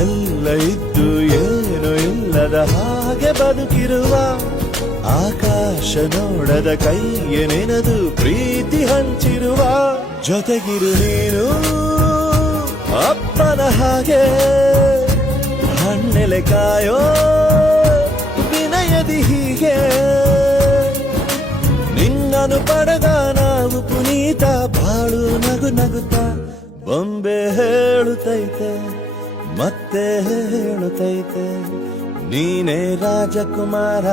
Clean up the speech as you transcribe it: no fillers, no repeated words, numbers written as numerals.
ಎಲ್ಲ ಇದ್ದು ಏನು ಇಲ್ಲದ ಹಾಗೆ ಬದುಕಿರುವ ಆಕಾಶ ನೋಡದ ಕೈಯ ನೆನೆದು ಪ್ರೀತಿ ಹಂಚಿರುವ ಜೊತೆಗಿರು ನೀನು ಅಪ್ಪನ ಹಾಗೆ ಹಣ್ಣೆಲೆ ಕಾಯೋ ವಿನಯದಿ ಹೀಗೆ ನಿನ್ನನು ಪಡೆದ ನಾವು ಪುನೀತ ಬಾಳು ನಗು ನಗುತ್ತಾ ಬೊಂಬೆ ಹೇಳುತ್ತೈತೆ ಮತ್ತೆ ಹೇಳುತ್ತೈತೆ ನೀನೇ ರಾಜಕುಮಾರ.